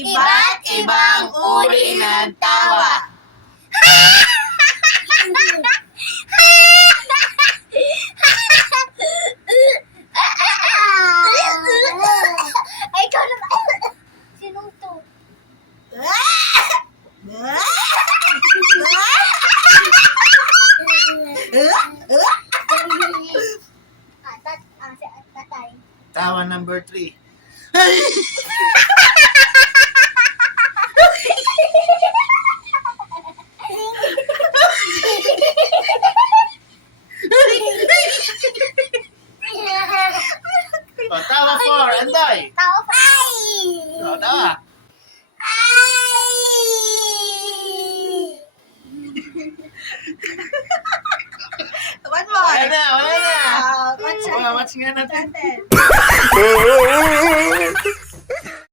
iba't ibang uri ng tawa. Ay, ikaw naman. Sinong to? Tatay. Tawa number 3. O, tawa 4. Andoy. Tawa pa. O, tawa. One more. Wala na. Watch Watch nga natin. natin.